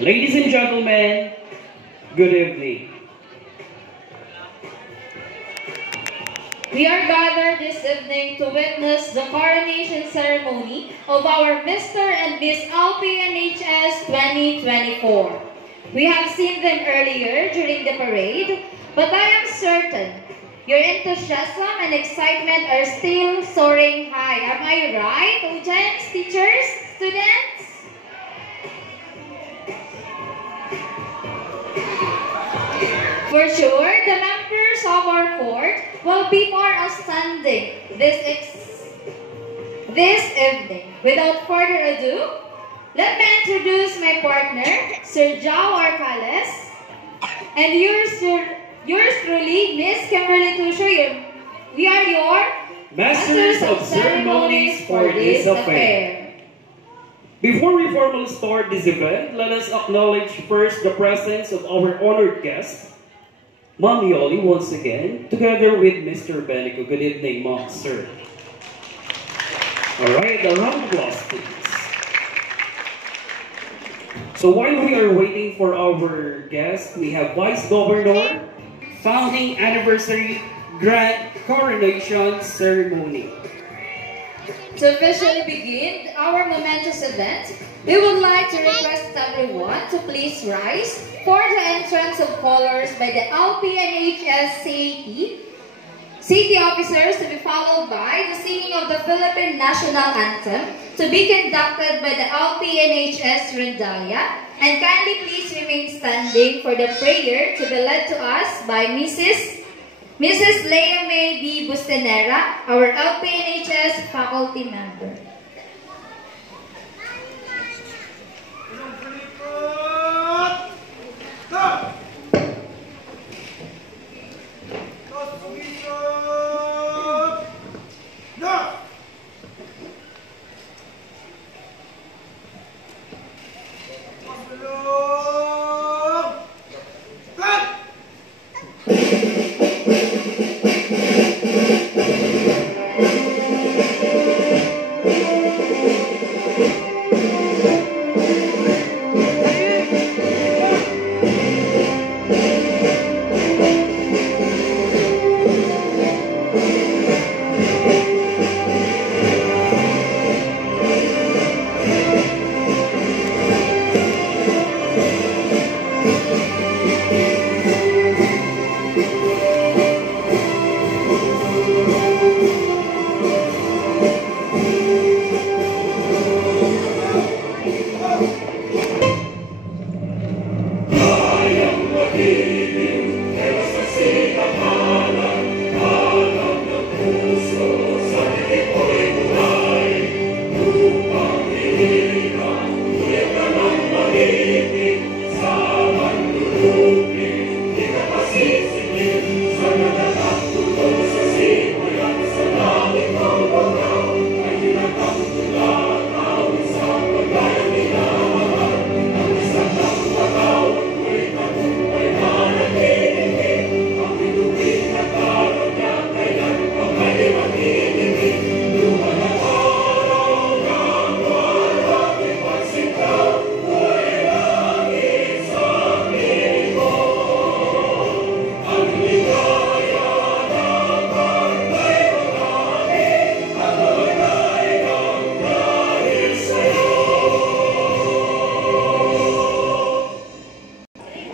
Ladies and gentlemen, good evening. We are gathered this evening to witness the coronation ceremony of our Mr. and Miss LPNHS 2024. We have seen them earlier during the parade, but I am certain your enthusiasm and excitement are still soaring high. Am I right, audience, teachers, students? For sure, the members of our court will be more outstanding this evening. Without further ado, let me introduce my partner, Sir Jao Arcales, and yours truly, Miss Kimberly Tusho. We are your Masters of Ceremonies for this affair. Before we formally start this event, let us acknowledge first the presence of our honored guest, Ma'am Yoli, once again, together with Mr. Benico. Good evening, Ma'am, sir. Alright, a round of applause, please. So while we are waiting for our guest, we have Vice Governor, founding anniversary grand coronation ceremony. To officially begin our momentous event, we would like to request everyone to please rise for the entrance of colors by the LPNHS city officers, to be followed by the singing of the Philippine National Anthem, to be conducted by the LPNHS Rondalla, and kindly please remain standing for the prayer to be led to us by Mrs. Leia May B. Bustenera, our LPNHS faculty member.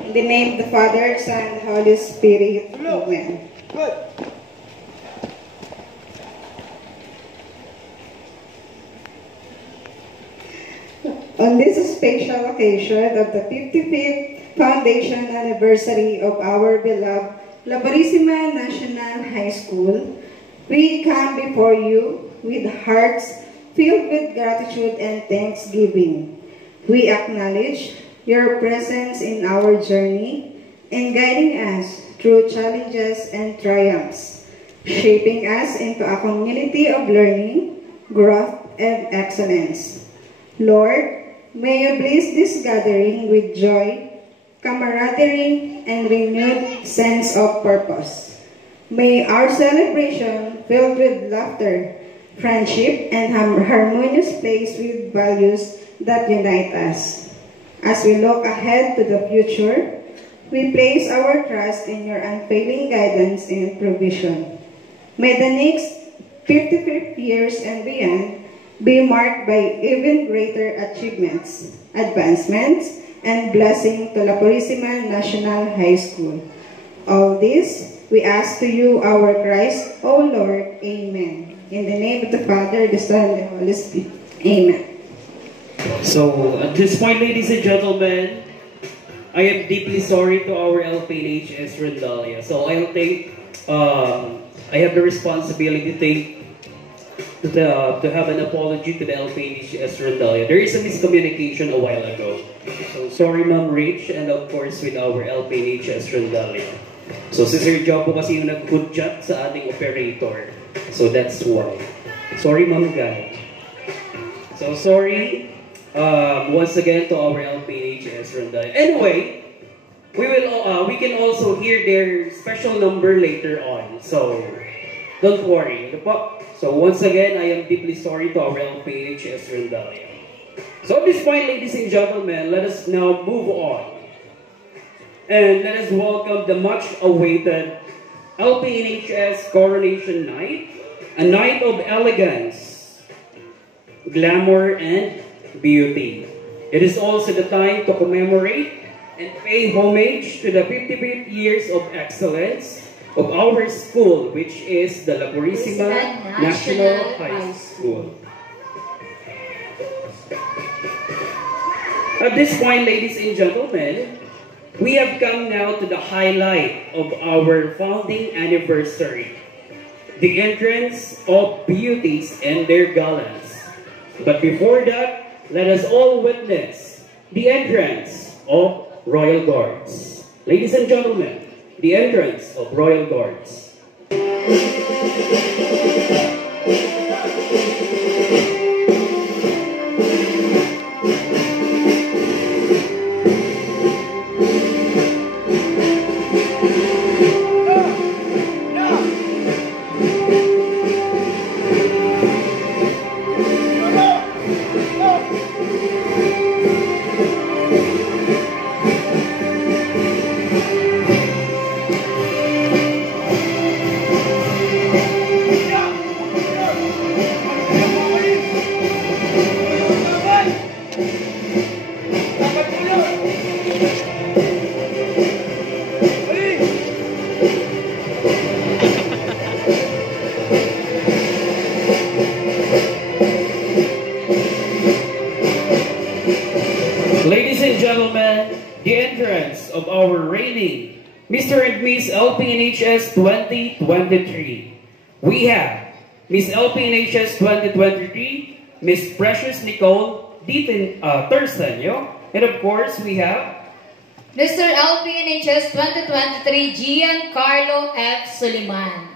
In the name of the Father, Son, and the Holy Spirit. Amen. On this special occasion of the 55th foundation anniversary of our beloved La Purísima National High School, we come before you with hearts filled with gratitude and thanksgiving. We acknowledge your presence in our journey and guiding us through challenges and triumphs, shaping us into a community of learning, growth, and excellence. Lord, may you bless this gathering with joy, camaraderie, and renewed sense of purpose. May our celebration filled with laughter, friendship, and harmonious place with values that unite us. As we look ahead to the future, we place our trust in your unfailing guidance and provision. May the next 55 years and beyond be marked by even greater achievements, advancements, and blessing to La Purísima National High School. All this we ask to you, our Christ, O Lord. Amen. In the name of the Father, the Son, and the Holy Spirit. Amen. So, at this point, ladies and gentlemen, I am deeply sorry to our LPNHS Rendalia. So, I'll take, I have the responsibility to have an apology to the LPNHS Rendalia. There is a miscommunication a while ago. So, sorry Ma'am Rich, and of course with our LPNHS Rendalia. So, si Sir Joe po kasi yung nag-hudjat sa ating operator. So, that's why. Sorry Ma'am Guy. So, sorry once again to our LPNHS Rendalia. Anyway, we can also hear their special number later on. So, don't worry. So, once again, I am deeply sorry to our LPNHS Rendalia. So, at this point, ladies and gentlemen, let us now move on. And let us welcome the much-awaited LPNHS Coronation Night, a night of elegance, glamour, and beauty. It is also the time to commemorate and pay homage to the 55 years of excellence of our school, which is the La Purísima National High School. At this point, ladies and gentlemen, we have come now to the highlight of our founding anniversary, the entrance of beauties and their gallants. But before that, let us all witness the entrance of Royal Guards. Ladies and gentlemen, the entrance of Royal Guards. Ladies and gentlemen, the entrance of our reigning Mr. and Miss LPNHS 2023. We have Miss LPNHS 2023, Miss Precious Nicole Thurston, and of course we have Mr. LPNHS 2023, Giancarlo F. Suliman.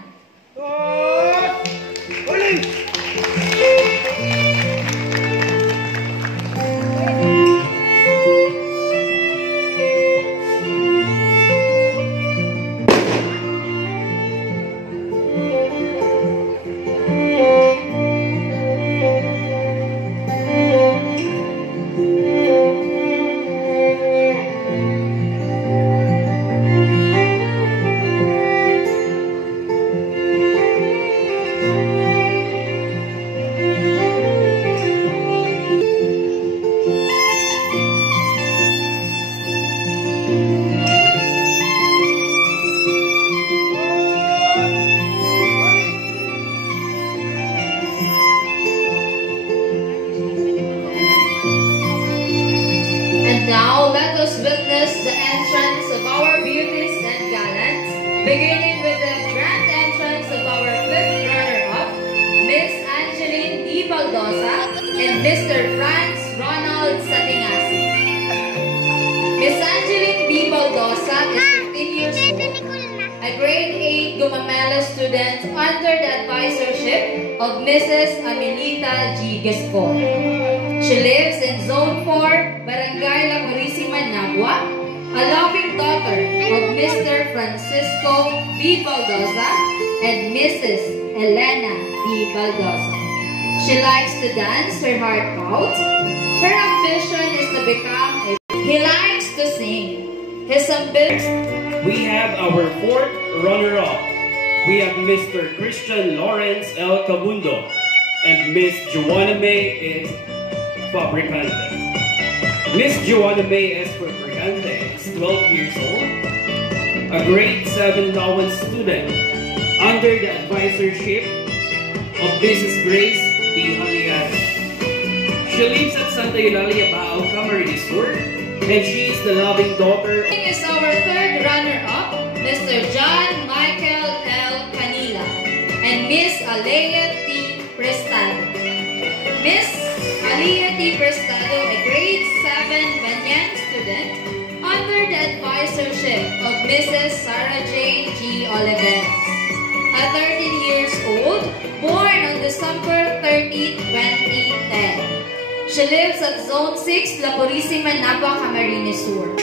Beginning with the grand entrance of our fifth runner-up, Miss Angeline D. Baldosa and Mr. Franz Ronald Satingasi. Miss Angeline D. Baldosa is 15 years old, a grade 8 Gumamela student under the advisorship of Mrs. Amelita G. Gascon. She lives in Zone 4, Barangay La Purísima, Nagua, a loving daughter of Mr. Francisco B. Baldosa and Mrs. Elena B. Baldosa. She likes to dance her heart out. Her ambition is to become a He likes to sing. His ambition. We have our fourth runner-up. We have Mr. Christian Lawrence L. Cabundo and Miss Joanna May is Fabricante. Miss Joanna May S. Fabricante is 12 years old, a grade 7 Lawan student under the advisorship of Mrs. Grace D. Halian. She lives at Santa Eulalia, Bao, Camarines Sur, and she is the loving daughter. Is our third runner-up, Mr. John Michael L. Canila and Miss Alea T. Prestado. Miss Alea T. Prestado, a grade 7 Banyan student under the advisorship of Mrs. Sarah Jane G. Oliveros. At 13 years old, born on December 30, 2010. She lives at Zone 6, La Purísima, Napa, Camarines Sur.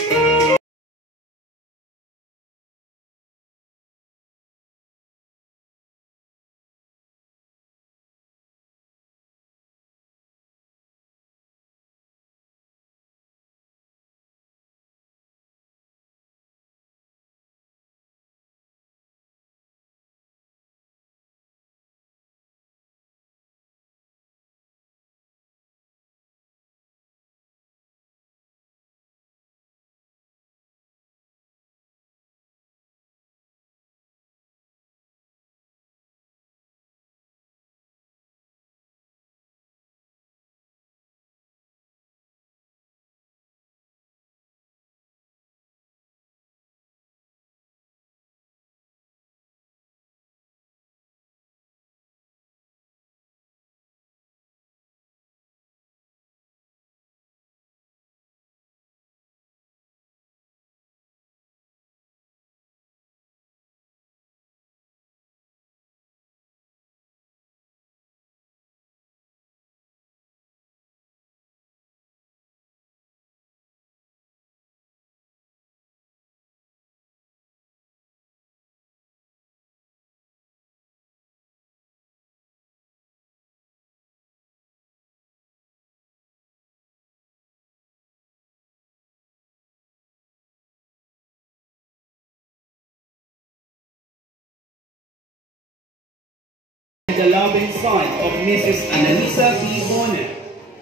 The loving son of Mrs. Annalisa B. Bonner,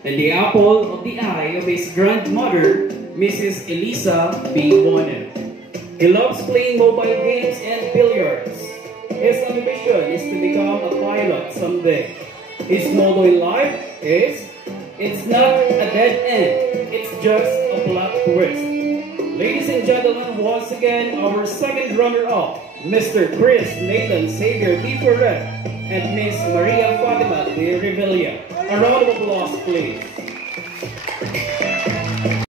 and the apple of the eye of his grandmother, Mrs. Elisa B. Bonner. He loves playing mobile games and billiards. His ambition is to become a pilot someday. His motto in life is, it's not a dead end, it's just a plot twist. Ladies and gentlemen, once again, our second runner-up, Mr. Chris Nathan Xavier B. Ferret and Miss Maria Fatima de Revilla. A round of applause, please.